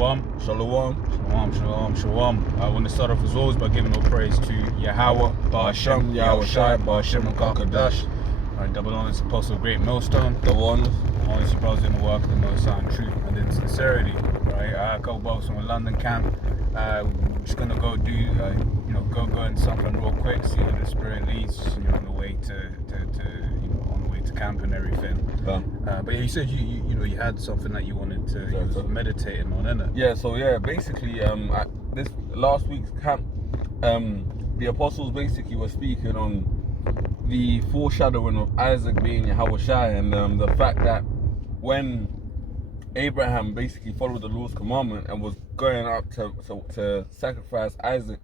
Shalom. Shalom. Shalom, shalom, shalom. I want to start off as always by giving all praise to Yahweh, Ba'Hashem, Yahawashi, Ba'Hashem, and Kakadash. Alright, double honors, Apostle of Great Millstone. The one. Honestly, brothers in the work of the Most High in truth and in sincerity. Right, a couple boats from a London camp. We're just gonna go do, go and something real quick. See where the Spirit leads. On the way to camp and everything. But yeah, you said you had something that you wanted to you was meditating on, innit? Yeah. So yeah, basically, at this last week's camp, the apostles basically were speaking on the foreshadowing of Isaac being Yahawashi, and the fact that when Abraham basically followed the Lord's commandment and was going up to sacrifice Isaac,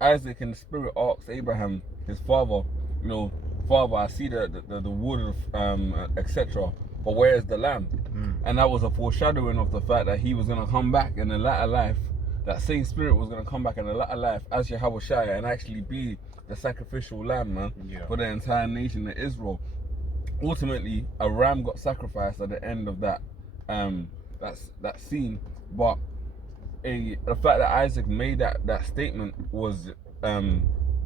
Isaac in the spirit asked Abraham, his father, Father, I see the wood, etc. But where is the lamb? And that was a foreshadowing of the fact that he was going to come back in the latter life. That same spirit was going to come back in the latter life as Yahawashi and actually be the sacrificial lamb, man, for the entire nation of Israel. Ultimately, a ram got sacrificed at the end of that scene, but the fact that Isaac made that statement was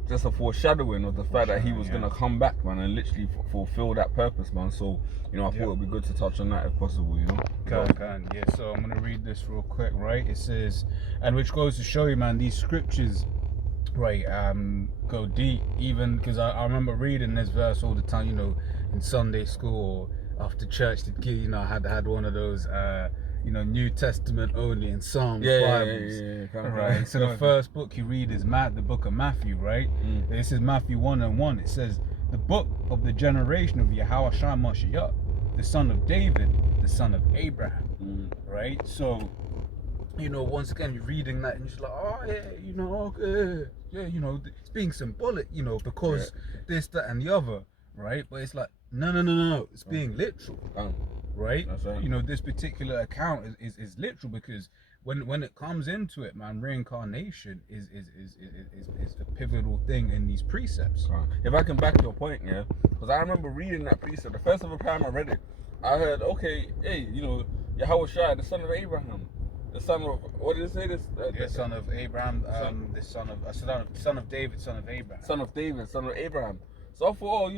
just a foreshadowing of the fact that he was going to come back, man, and literally fulfill that purpose, man. So, I thought it would be good to touch on that if possible, Can. Yeah, so I'm going to read this real quick, right? It says, and which goes to show you, man, these scriptures, right, go deep, even because I remember reading this verse all the time, in Sunday school or after church, I had one of those, New Testament only in Psalms Bibles. Right. So the first book you read is the book of Matthew, right? This is Matthew 1:1. It says, the book of the generation of Yahawashi Mashiach, the son of David, the son of Abraham. Right? So, once again you're reading that and you're like, it's being symbolic, because this, that, and the other, right? But it's like, no, it's being literal. Right? This particular account is literal, because when it comes into it, man, reincarnation is the pivotal thing in these precepts. If I can back your point, because I remember reading that precept. The first ever time I read it, I heard, Yahawashi, the son of Abraham, the son of, what did it say? The son of Abraham, the son of David, son of Abraham. Son of David, son of Abraham. So I thought,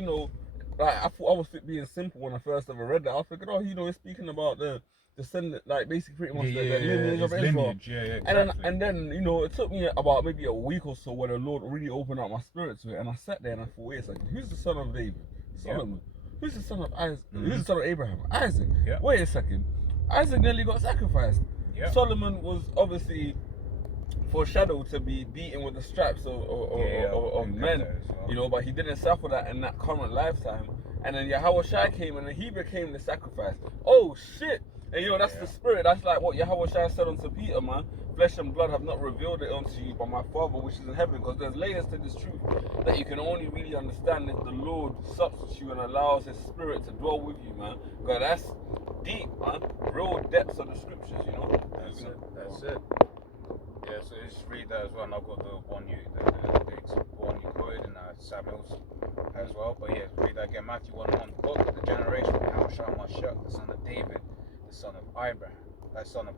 I thought I was being simple when I first ever read that. I figured, it's speaking about the descendant, like basically pretty much the lineage of Israel. Exactly. And then it took me about maybe a week or so where the Lord really opened up my spirit to it, and I sat there and I thought, wait a second, who's the son of David? Solomon. Who's the son of Isaac? Who's the son of Abraham? Isaac. Wait a second, Isaac nearly got sacrificed. Solomon was obviously foreshadowed to be beaten with the straps of men, but he didn't suffer that in that current lifetime. And then Yahawashi came and then he became the sacrifice. Oh shit! And that's the spirit. That's like what Yahawashi said unto Peter, man. Flesh and blood have not revealed it unto you, but my Father which is in heaven. Because there's layers to this truth that you can only really understand if the Lord sups you and allows His Spirit to dwell with you, man. Because that's deep, man. Real depths of the scriptures, That's it. Yeah, so just read that as well, and I've got the one you quoted in Samuel's as well. But yeah, read that again. Matthew 1:1. The book of the generation of Yahawashi Mashiach, the son of David, the son of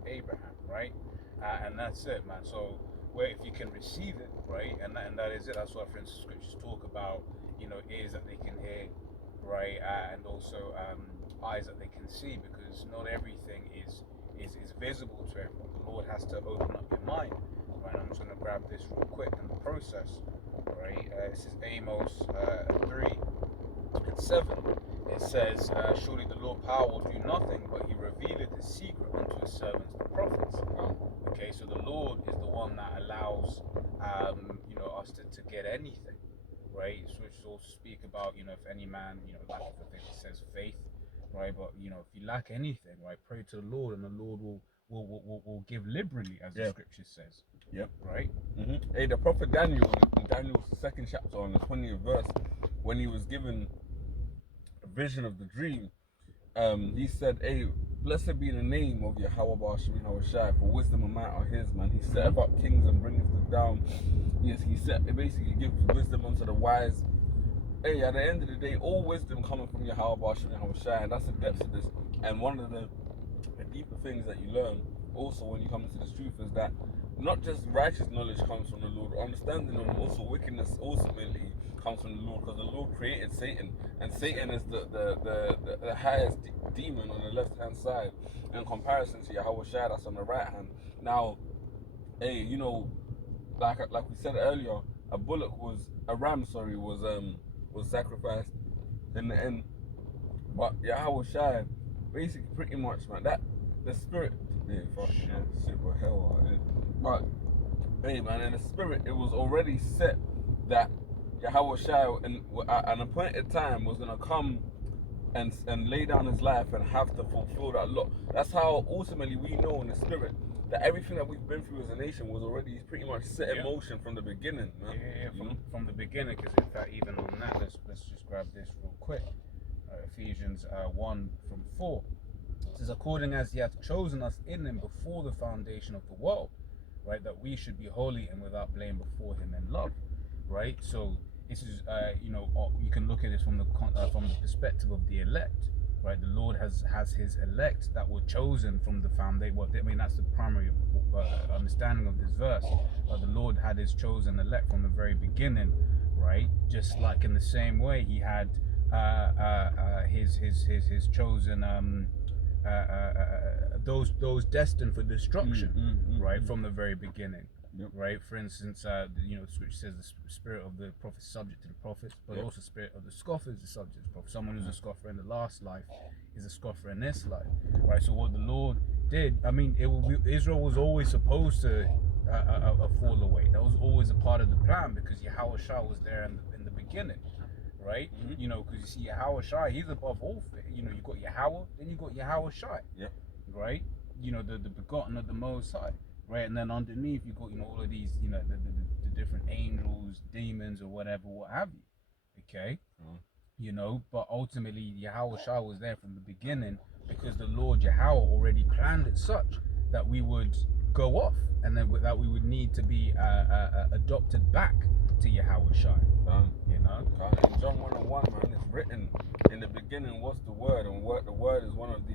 Abraham, right? And that's it, man. So if you can receive it, right, and that is it. That's what, for instance, scriptures talk about, ears that they can hear, right, and also eyes that they can see, because not everything is visible to everyone. The Lord has to open up your mind, right? I'm just going to grab this real quick in the process, right? This is Amos 3:7. It says, surely the Lord power will do nothing, but He revealeth His secret unto His servants, the prophets. Okay, so the Lord is the one that allows, us to get anything, right? Scriptures also speak about, if any man, lacketh, I think it says faith, right? But if you lack anything, right, pray to the Lord, and the Lord will give liberally, as the scripture says. Right. Hey, the prophet Daniel, in Daniel's 2nd chapter on the 20th verse, when he was given a vision of the dream, he said, hey, blessed be the name of Yahawashi, for wisdom and might are His, man. He setteth up kings and bringeth them down. Yes, it basically gives wisdom unto the wise. Hey, at the end of the day, all wisdom coming from Yahawashi, and that's the depth of this. And one of the deeper things that you learn also when you come into this truth is that not just righteous knowledge comes from the Lord, understanding of also wickedness ultimately comes from the Lord, because the Lord created Satan, and Satan is the highest demon on the left hand side in comparison to Yahawashi that's on the right hand. Now, hey, you know, like we said earlier, a ram was sacrificed in the end, but Yahawashi basically pretty much, man, that the spirit, yeah, fuck, super hell, but hey, man, in the spirit, it was already set that Yahawashi at an appointed time was gonna come and lay down his life and have to fulfill that law. That's how ultimately we know in the spirit that everything that we've been through as a nation was already pretty much set in motion from the beginning, man. From the beginning, because in fact, even on that, let's just grab this real quick. Ephesians 1:4. It says, according as he hath chosen us in him before the foundation of the world, right, that we should be holy and without blame before him in love, right? So this is, you can look at this from the perspective of the elect, right? The Lord has his elect that were chosen from the foundation. Well, I mean, that's the primary understanding of this verse. The Lord had his chosen elect from the very beginning, right? Just like in the same way he had his chosen those destined for destruction, right, from the very beginning. Right, for instance, the scripture says the spirit of the prophet is subject to the prophets, but also the spirit of the scoffer is subject to the prophet. Someone who's a scoffer in the last life is a scoffer in this life, right? So what the Lord did, I mean, Israel was always supposed to fall away. That was always a part of the plan, because Yahawashi was there in the beginning, right? You know, because you see Yahawashi, he's above all. You know, you got Yahweh, then you got Yahawashi, right? You know, the begotten of the Most High. Right, and then underneath you got, all of these, the different angels, demons, or whatever, what have you. Okay, but ultimately Yahawashi was there from the beginning, because the Lord Yahweh already planned it such that we would go off, and then that we would need to be adopted back to Yahawashi. In John 1:1, man, it's written, in the beginning was the Word, and the Word is one of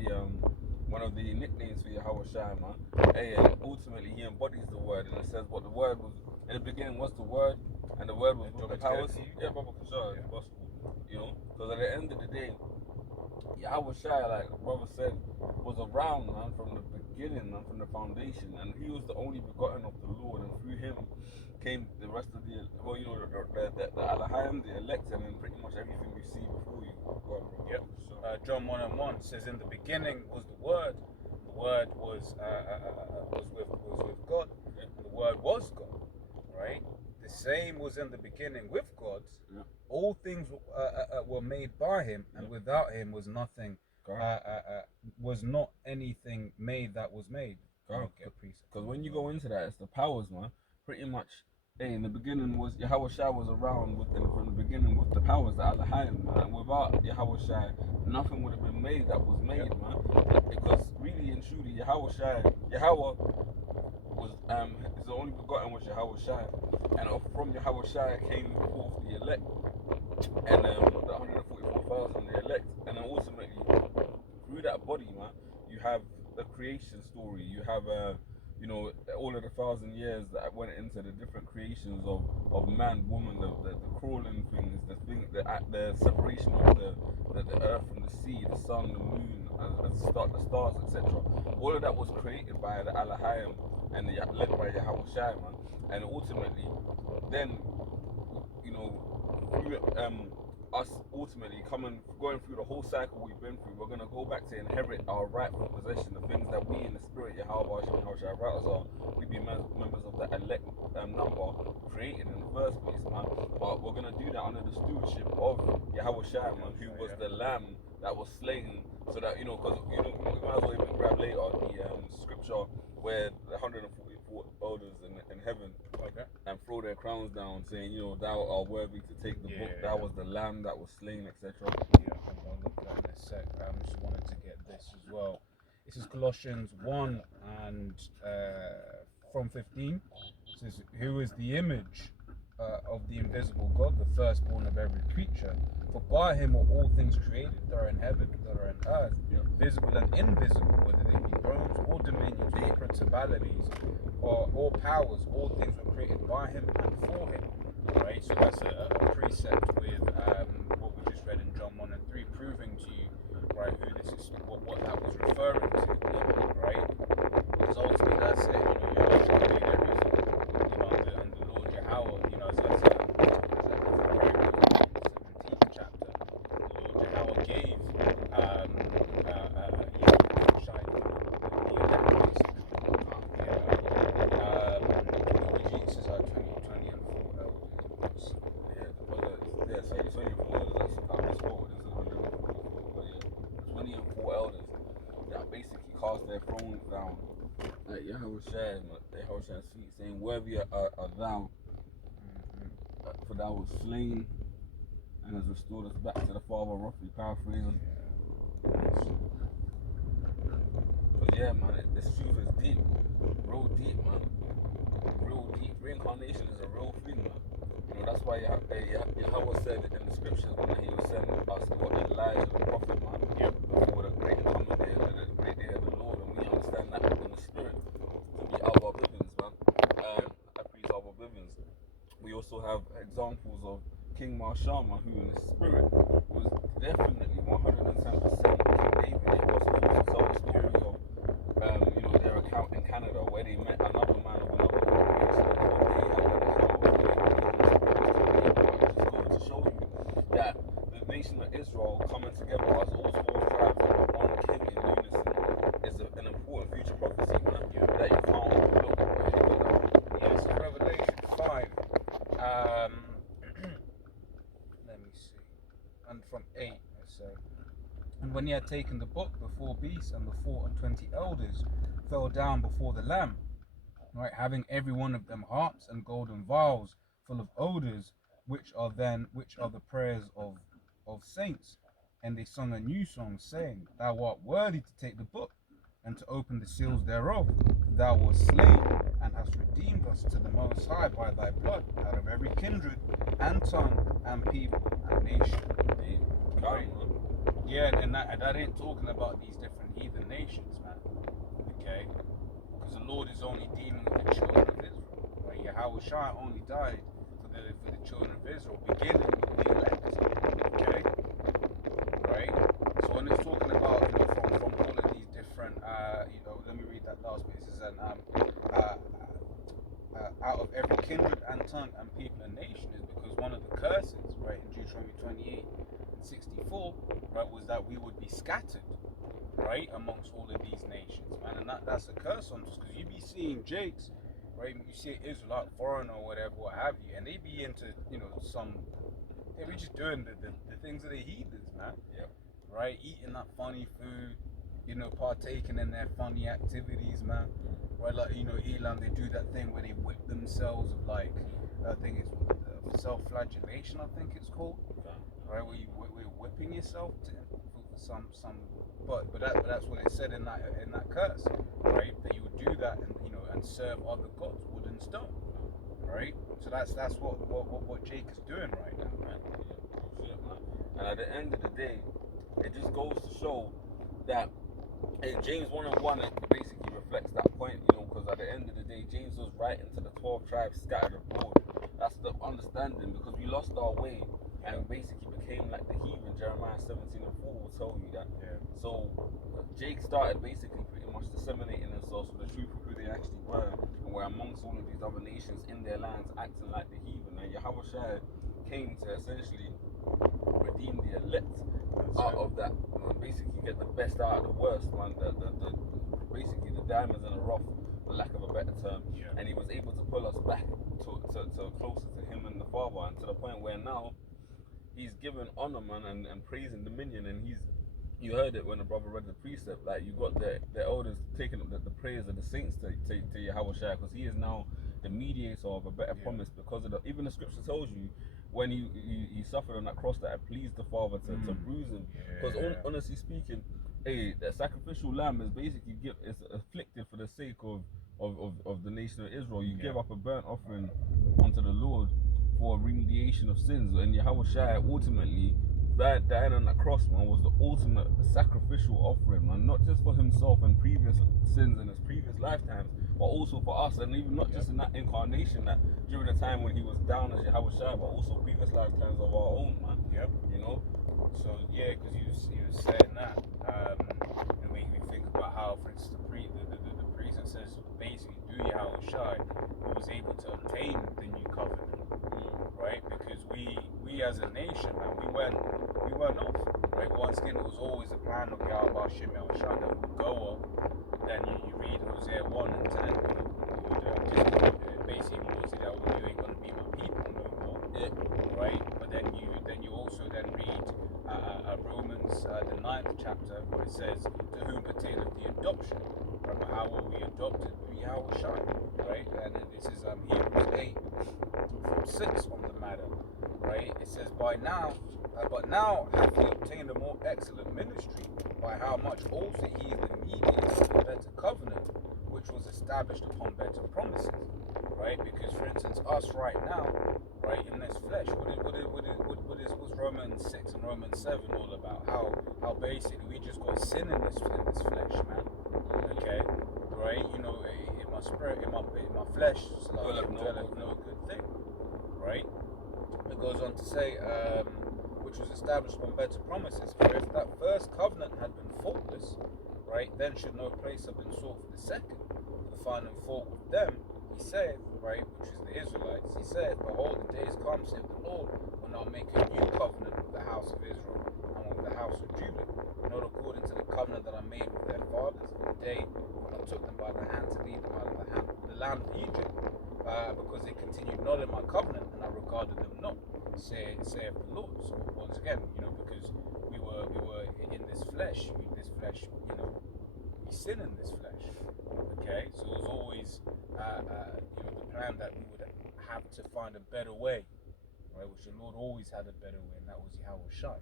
the nicknames for Yahawashi, man. Hey, and ultimately he embodies the Word, and it says what the Word was in the beginning was the Word, and the Word was with the powers. Yeah, Baba Kashar, it's possible. Because at the end of the day, Yahawashi, like brother said, was around, man, from the beginning, man, from the foundation, and he was the only begotten of the Lord, and through him came the rest of the Alahayim, the elect, and then pretty much everything you see before you. John 1:1 says, in the beginning was the Word was with God, and the Word was God, right? The same was in the beginning with God. All things were made by him, and without him was nothing, was not anything made that was made. Because when you go into that, it's the powers, man. Pretty much, in the beginning was Yahawashi was around from the beginning with the powers, the Alahayim, and without Yahawashi, nothing would have been made that was made, man. Because really and truly, Yahweh was is the only begotten was Yahawashi, and from Yahawashi came forth the elect, and the 144,000 the elect, and then ultimately through that body, man, you have the creation story. You have all of the 1,000 years that went into the different creations of man, woman, the crawling things, the separation of the earth from the sea, the sun, the moon, the stars, etc. All of that was created by the Alahayim and led by Yahawashi, man. And ultimately, then through us ultimately going through the whole cycle we've been through, we're gonna go back to inherit our rightful possession, the things that we in the spirit, Yahawashi and Yahawashi writers are. We be members of that elect number created in the first place, man. But we're gonna do that under the stewardship of Yahawashi, man, who was the lamb that was slain, so that because we might as well even grab later the scripture where the 144 elders in heaven and throw their crowns down, saying, thou art worthy to take the book. That was the lamb that was slain, etc. I'll look at that in a sec. I just wanted to get this as well. This is Colossians 1 and from 15. It says, who is the image of the invisible God, the firstborn of every creature? For by him are all things created, that are in heaven, that are in earth, visible and invisible, whether they be thrones or dominions or principalities, or all powers, all things were created by him and for him. Right? So that's a precept with what we just read in John 1 and 3, proving to you, right, who this is, what that was referring to, right? Because ultimately that's it, you know, Yahawashi made everything, you know, and the Lord Yahweh, you know, as that's the 17th chapter, the Lord Yahweh gave Yahawashi the elect, basically. Jesus are 20 and 4 elders. Yeah, sorry, 24 elders, that's how it's forward, this is 144, but yeah, 20 and 4 elders that basically cast their thrones down at Yahawashi's feet, saying, "Worthy are thou, for thou was slain and has restored us back to the Father," roughly paraphrasing. But yeah, man, this truth is deep, real deep, man, real deep. Reincarnation is a real thing, man. You know, that's why Yahweh said in the scriptures when he was sending us Elijah the prophet, man, before the great coming day, the great day of the Lord, and we understand that in the spirit to be out of our oblivions, man. A priest of oblivions. We also have examples of King Marshama, who in the spirit was definitely 110% King David. It was supposed to tell the story of you know, their account in Canada where they met another man of another congregation, and they had that account of to show you that the nation of Israel coming together as all 12 tribes under one king in unison is an important future prophecy, man, that you can't overlook. Yes, Revelation 5. Let me see. And from 8, I say. And when he had taken the book, the 4 beasts and the 24 elders fell down before the Lamb, right, having every one of them harps and golden vials full of odors, which are the prayers of saints. And they sung a new song, saying, Thou art worthy to take the book and to open the seals thereof. Thou wast slain and hast redeemed us to the Most High by thy blood out of every kindred and tongue and people and nation. Right? Yeah, and that ain't talking about these different heathen nations, man. Okay? Because the Lord is only dealing with the children of Israel. Right? Yahawashi only died for the children of Israel, beginning with the elect. Okay? Right? So when it's talking about, you know, from all of these different, you know, let me read that last bit. It says, out of every kindred and tongue and people and nation, is because one of the curses, right, in Deuteronomy 28 and 64, right, was that we would be scattered, right, amongst all of these nations, man. And that's a curse on us, because you be seeing Jakes, right, you see Israelite, foreigner or whatever, what have you, and they be into, you know, they be just doing the things of the heathens, man. Yep. Right, eating that funny food, you know, partaking in their funny activities, man. Right, like, you know, Elam, they do that thing where they whip themselves with, like, I think it's self-flagellation, I think it's called. Right, where you're whipping yourself for some, but that's what it said in that curse, right? That you would do that and, you know, and serve other gods, wood and stone, right? So that's what Jake is doing right now, man. Yeah, man. And at the end of the day, it just goes to show that James 1:1, it basically reflects that point, you know, because at the end of the day, James was writing to the 12 tribes scattered abroad. That's the understanding, because we lost our way and basically became like the heathen. Jeremiah 17:4 will tell you that. Yeah. So Jake started basically pretty much disseminating themselves with the truth of who they actually were, and were amongst all of these other nations in their lands acting like the heathen. And Yahawashi came to essentially redeem the elect out of that, and basically get the best out of the worst, man. Basically the diamonds in the rough, for lack of a better term. Yeah. And he was able to pull us back to closer to him and the Father, and to the point where now he's given honor, man, and praise and dominion. And you heard it when the brother read the precept, like you got the elders taking up the prayers of the saints to Yahawashi, because he is now the mediator of a better promise, because of even the scripture tells you when he suffered on that cross that it pleased the Father to bruise him. Because honestly speaking, the sacrificial lamb is basically is afflicted for the sake of the nation of Israel. You give up a burnt offering unto the Lord for remediation of sins, and Yahawashi ultimately dying on that cross, man, was the ultimate sacrificial offering, man. Not just for himself and previous sins in his previous lifetimes, but also for us, and even not just in that incarnation, that during the time when he was down as Yahawashi, but also previous lifetimes of our own, man. Yep. You know. So yeah, because you were saying that, it made me think about how, for instance, the priest that says basically do Yahawashi, who was able to obtain the new covenant, right? Because we as a nation, man, we went off, right? Once again, it was always the plan of Yahawashi that we would go off. Then you read Hosea 1 and 10, basically Lord said, "Oh, you ain't gonna be my people no more," right? But then you also then read Romans the 9th chapter, where it says, "To whom pertaineth the adoption?" Right? But how were we adopted? We Yahawashi, right? And then this is Hebrews 8 from 6 on the matter, right? It says, "But now hath he obtained a more excellent ministry, by how much also he is the mediator of a better covenant, which was established upon better promises." Right? Because, for instance, us right now, right, in this flesh, what's Romans 6 and Romans 7 all about? How basically we just got sin in this flesh, man. Okay, right? You know, in my spirit, in my flesh, it's like no good thing, right? It goes on to say, which was established on better promises. For if that first covenant had been faultless, right, then should no place have been sought for the second. For finding fault with them, he said, right, which is the Israelites, he said, "Behold, the days come, saith the Lord, when I'll make a new covenant with the house of Israel and with the house of Judah, not according to the covenant that I made with their fathers in the day when I took them by the hand to lead them out of the land of Egypt, because they continued not in my covenant, and I regarded them not, saith the Lord." So once again, you know, because we were in this flesh, you know, we sin in this flesh. Okay, so it was always, you know, the plan that we would have to find a better way, right? Which the Lord always had a better way, and that was Yahawashi.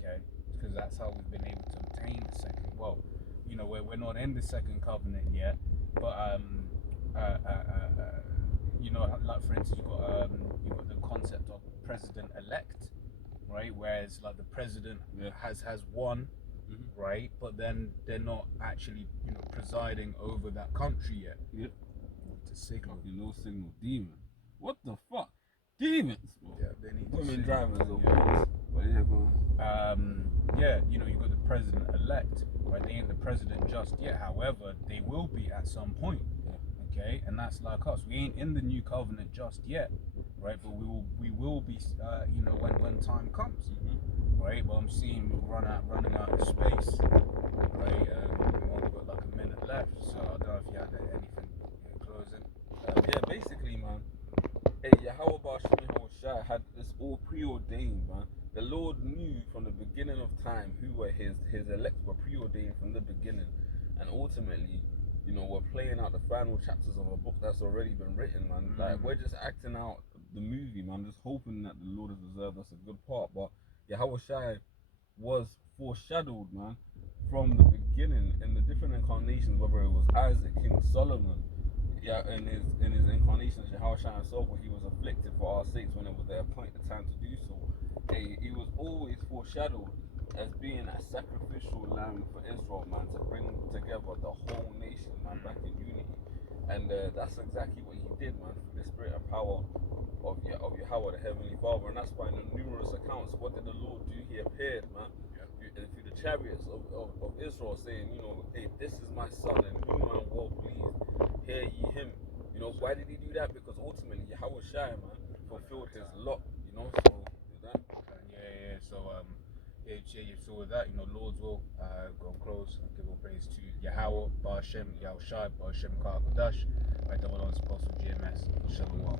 Okay, because that's how we've been able to obtain the second. Well, you know, we're not in the second covenant yet, but you know, like for instance, you got the concept of president-elect, right? Whereas like the president has won. Right, but then they're not actually, you know, presiding over that country yet. Yep. It's a signal. Fucking no signal, demon. What the fuck, demons? Bro. Yeah, they need women to drivers. yeah. But yeah, go. Yeah, you know, you got the president-elect, right? They ain't the president just yet. However, they will be at some point. Okay, and that's like us. We ain't in the new covenant just yet, right? But we will be, you know, when time comes. Right, but I'm seeing we're running out of space. Right, we've only got like a minute left, so I don't know if you had anything closing. Yeah, basically, man. Hey, Yahawashi had this all preordained, man. The Lord knew from the beginning of time who were his elect were preordained from the beginning, and ultimately, you know, we're playing out the final chapters of a book that's already been written, man. Like we're just acting out the movie, man. Just hoping that the Lord has reserved us a good part, but Yahawashi was foreshadowed, man, from the beginning in the different incarnations, whether it was Isaac, King Solomon, in his incarnation as Yahawashi himself, when he was afflicted for our sakes when it was their appointed time to do so. He was always foreshadowed as being a sacrificial lamb for Israel, man, to bring together the whole nation, man, back in unity. And that's exactly what he did, man, through the spirit and power of Yahweh, the Heavenly Father. And that's why in the numerous accounts, what did the Lord do? He appeared, man, through the chariots of Israel, saying, you know, hey, this is my son, and whom I am well pleased. Hear ye him. You know, why did he do that? Because ultimately, Yahawashi, man, fulfilled his lot, you know, so that. Yeah, so so with that, you know, Lord's will go close. Give all praise to Yahweh, Ba'ashem, Yahushai, Ba'ashem Ka'akodash, right, the one on the post of GMS. Shalom.